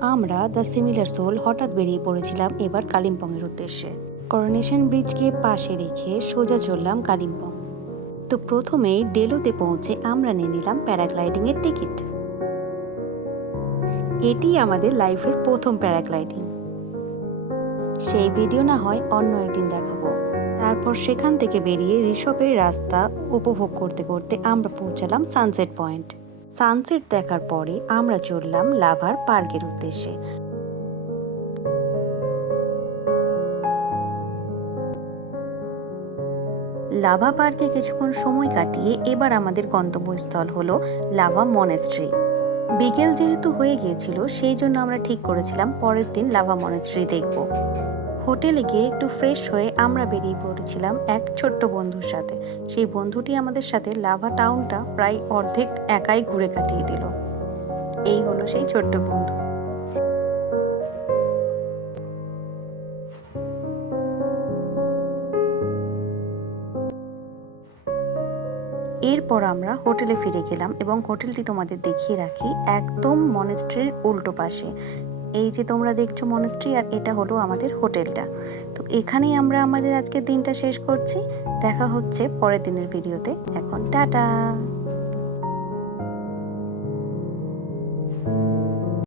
আমরা the similar soul হঠাৎ বেরিয়ে পড়েছিলাম এবার কালিম্পংয়ের উদ্দেশ্যে। করোনেশন ব্রিজকে পাশে রেখে সোজা চললাম কালিম্পং। তো প্রথমেই ডেলোতে পৌঁছে আমরা নিয়ে নিলাম প্যারাগ্লাইডিংয়ের টিকিট। এটি আমাদের লাইফের প্রথম প্যারাগ্লাইডিং। সেই ভিডিও না হয় অন্য একদিন দেখাবো। তারপর সেখান থেকে বেরিয়ে ঋষভের রাস্তা উপভোগ করতে করতে আমরা পৌঁছালাম সানসেট পয়েন্ট। সানসেট দেখার পরে আমরা চললাম লাভার পার্কের উদ্দেশ্যে। লাভা পার্কে কিছুক্ষণ সময় কাটিয়ে এবার আমাদের গন্তব্যস্থল হলো লাভা মনেস্ট্রি। বিকেল যেহেতু হয়ে গিয়েছিল সেই জন্য আমরা ঠিক করেছিলাম পরের দিন লাভা মনেস্ট্রি দেখব। হোটেলে গিয়ে একটু ফ্রেশ হয়ে আমরা বেরিয়ে পড়েছিলাম এক ছোট্ট বন্ধুর সাথে। সেই বন্ধুটি আমাদের সাথে লাভা টাউনটা প্রায় অর্ধেক একাই ঘুরে কাটিয়ে দিল। এই হলো সেই ছোট্ট বন্ধু। এরপর আমরা হোটেলে ফিরে গেলাম এবং হোটেলটি তোমাদের দেখিয়ে রাখি একদম মনেস্ট্রির উল্টো পাশে। এই যে তোমরা দেখছো মনেস্ট্রি, আর এটা হলো আমাদের হোটেলটা। তো এখানেই আমরা আমাদের আজকের দিনটা শেষ করছি। দেখা হচ্ছে পরের দিনের ভিডিওতে। এখন টাটা।